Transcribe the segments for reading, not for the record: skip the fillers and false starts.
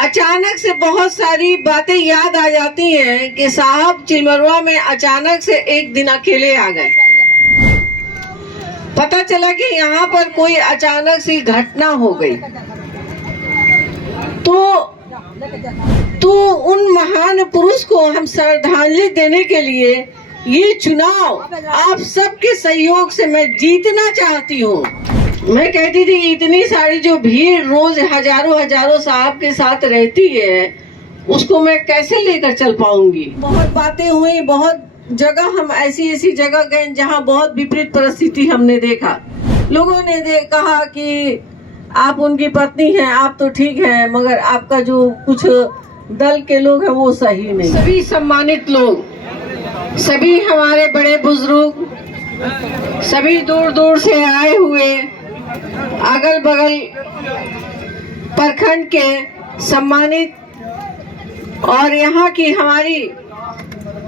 अचानक से बहुत सारी बातें याद आ जाती हैं कि साहब चिलमरवा में अचानक से एक दिन अकेले आ गए। पता चला कि यहाँ पर कोई अचानक सी घटना हो गई। तो उन महान पुरुष को हम श्रद्धांजलि देने के लिए ये चुनाव आप सबके सहयोग से मैं जीतना चाहती हूँ। मैं कहती थी इतनी सारी जो भीड़ रोज हजारों साहब के साथ रहती है उसको मैं कैसे लेकर चल पाऊंगी। बहुत बातें हुई, बहुत जगह हम ऐसी जगह गए जहाँ बहुत विपरीत परिस्थिति हमने देखा। लोगों ने कहा कि आप उनकी पत्नी हैं, आप तो ठीक हैं, मगर आपका जो कुछ दल के लोग हैं वो सही नहीं। सभी सम्मानित लोग, सभी हमारे बड़े बुजुर्ग, सभी दूर दूर से आए हुए अगल बगल प्रखंड के सम्मानित और यहाँ की हमारी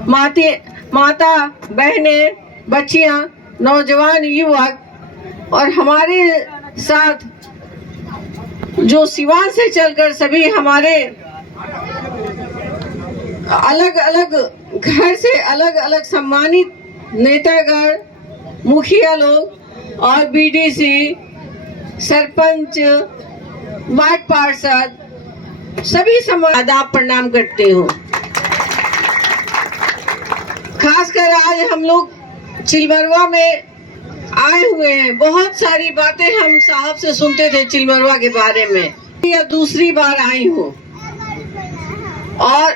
माता बहनें, बच्चियां, नौजवान, युवक और हमारे साथ जो सिवान से चलकर सभी हमारे अलग अलग घर से अलग अलग सम्मानित नेतागण, मुखिया लोग और बीडीसी, सरपंच, वार्ड पार्षद, सभी आदाब प्रणाम करते हूँ। खासकर आज हम लोग चिलमरवा में आए हुए हैं। बहुत सारी बातें हम साहब से सुनते थे चिलमरवा के बारे में, या दूसरी बार आई हूँ और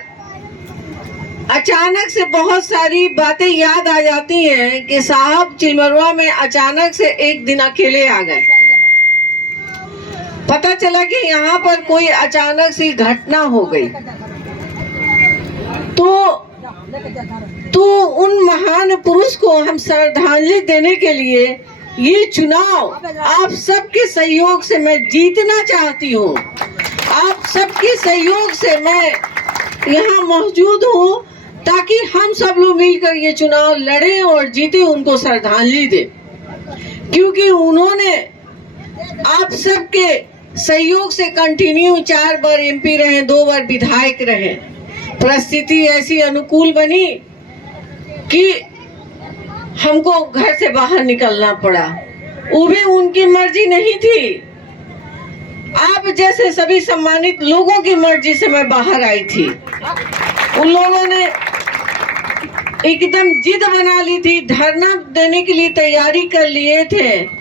अचानक से बहुत सारी बातें याद आ जाती हैं कि साहब चिलमरवा में अचानक से एक दिन अकेले आ गए। पता चला कि यहाँ पर कोई अचानक सी घटना हो गई। तो उन महान पुरुष को हम श्रद्धांजलि देने के लिए ये चुनाव आप सबके सहयोग से मैं जीतना चाहती हूँ। आप सबके सहयोग से मैं यहाँ मौजूद हूँ ताकि हम सब लोग मिलकर ये चुनाव लड़ें और जीते, उनको श्रद्धांजलि दें, क्योंकि उन्होंने आप सबके सहयोग से कंटिन्यू 4 बार एमपी रहे, 2 बार विधायक रहे। परिस्थिति ऐसी अनुकूल बनी कि हमको घर से बाहर निकलना पड़ा, वो भी उनकी मर्जी नहीं थी। आप जैसे सभी सम्मानित लोगों की मर्जी से मैं बाहर आई थी। उन लोगों ने एकदम जिद बना ली थी, धरना देने के लिए तैयारी कर लिए थे।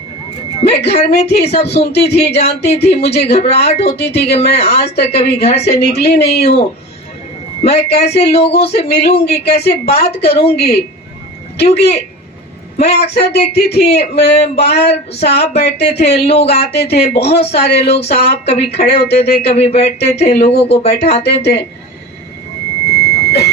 मैं घर में थी, सब सुनती थी, जानती थी। मुझे घबराहट होती थी कि मैं आज तक कभी घर से निकली नहीं हूँ, मैं कैसे लोगों से मिलूंगी, कैसे बात करूंगी, क्योंकि मैं अक्सर देखती थी बाहर साहब बैठते थे, लोग आते थे, बहुत सारे लोग, साहब कभी खड़े होते थे, कभी बैठते थे, लोगों को बैठाते थे।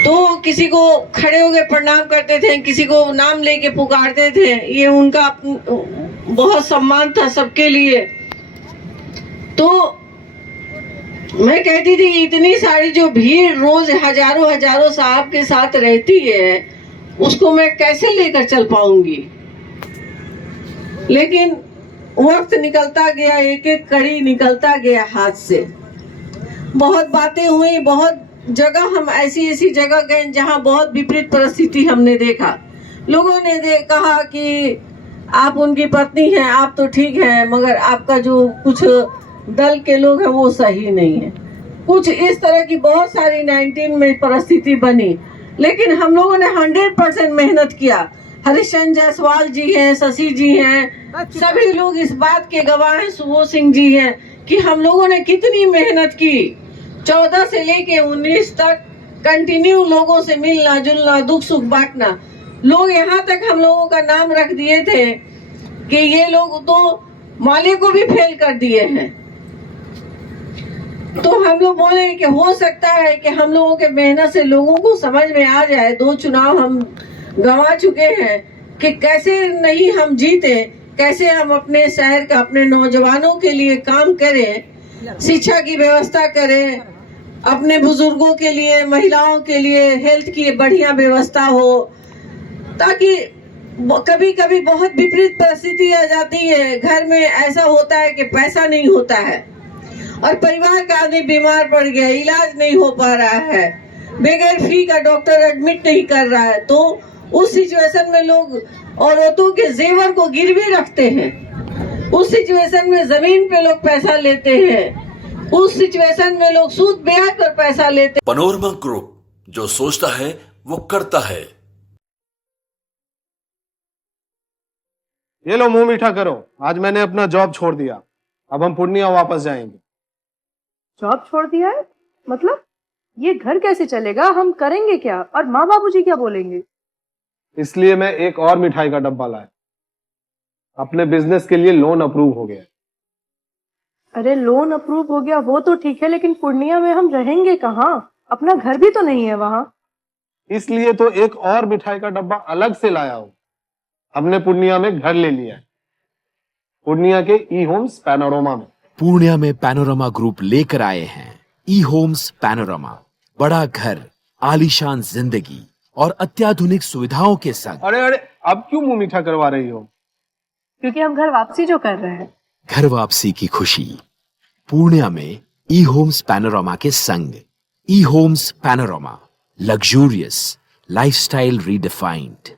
तो किसी को खड़े होकर प्रणाम करते थे, किसी को नाम लेके पुकारते थे। ये उनका बहुत सम्मान था सबके लिए। तो मैं कहती थी इतनी सारी जो भीड़ रोज हजारों साहब के साथ रहती है उसको मैं कैसे लेकर चल पाऊंगी। लेकिन वक्त निकलता गया, एक एक कड़ी निकलता गया हाथ से। बहुत बातें हुई, बहुत जगह हम ऐसी जगह गए जहां बहुत विपरीत परिस्थिति हमने देखा। लोगों ने कहा कि आप उनकी पत्नी हैं, आप तो ठीक हैं, मगर आपका जो कुछ दल के लोग हैं वो सही नहीं है। कुछ इस तरह की बहुत सारी 19 में परिस्थिति बनी, लेकिन हम लोगों ने 100% मेहनत किया। हरिश्चंद्र जायसवाल जी हैं, शशि जी हैं, सभी लोग इस बात के गवाह हैं, सुबोध सिंह जी हैं कि हम लोगों ने कितनी मेहनत की। 14 से लेके 19 तक कंटिन्यू लोगों से मिलना जुलना, दुख सुख बांटना। लोग यहाँ तक हम लोगों का नाम रख दिए थे कि ये लोग तो माले को भी फेल कर दिए हैं। तो हम लोग बोले कि हो सकता है कि हम लोगों के मेहनत से लोगों को समझ में आ जाए। 2 चुनाव हम गंवा चुके हैं कि कैसे नहीं हम जीते, कैसे हम अपने शहर का, अपने नौजवानों के लिए काम करें, शिक्षा की व्यवस्था करें, अपने बुजुर्गों के लिए, महिलाओं के लिए हेल्थ की बढ़िया व्यवस्था हो, ताकि कभी कभी बहुत विपरीत परिस्थिति आ जाती है। घर में ऐसा होता है कि पैसा नहीं होता है और परिवार का आदमी बीमार पड़ गया, इलाज नहीं हो पा रहा है, बगैर फी का डॉक्टर एडमिट नहीं कर रहा है, तो उस सिचुएशन में लोग औरतों के जेवर को गिरवी रखते हैं। उस सिचुएशन में जमीन पे लोग पैसा लेते हैं। उस सिचुएशन में लोग सूद ब्याज पर पैसा लेते हैं। पैनोरमा ग्रुप, जो सोचता है वो करता है। ये लो मुंह मीठा करो, आज मैंने अपना जॉब छोड़ दिया, अब हम पूर्णिया वापस जाएंगे। जॉब छोड़ दिया है? मतलब ये घर कैसे चलेगा? हम करेंगे क्या? और माँ बाबूजी क्या बोलेंगे? इसलिए मैं एक और मिठाई का डब्बा लाया। अपने बिजनेस के लिए लोन अप्रूव हो गया। अरे लोन अप्रूव हो गया वो तो ठीक है, लेकिन पूर्णिया में हम रहेंगे कहाँ? अपना घर भी तो नहीं है वहाँ। इसलिए तो एक और मिठाई का डब्बा अलग से लाया हूँ। हमने पूर्णिया में घर ले लिया है, पूर्णिया के ई होम्स पैनोरमा में। पूर्णिया में पैनोरमा ग्रुप लेकर आए हैं ई होम्स पैनोरमा। बड़ा घर, आलीशान जिंदगी और अत्याधुनिक सुविधाओं के संग। अरे अब क्यों मुंह मीठा करवा रही हो? क्योंकि हम घर वापसी जो कर रहे हैं। घर वापसी की खुशी पूर्णिया में ई होम्स पैनोरमा के संग। E homes panorama, luxurious lifestyle redefined.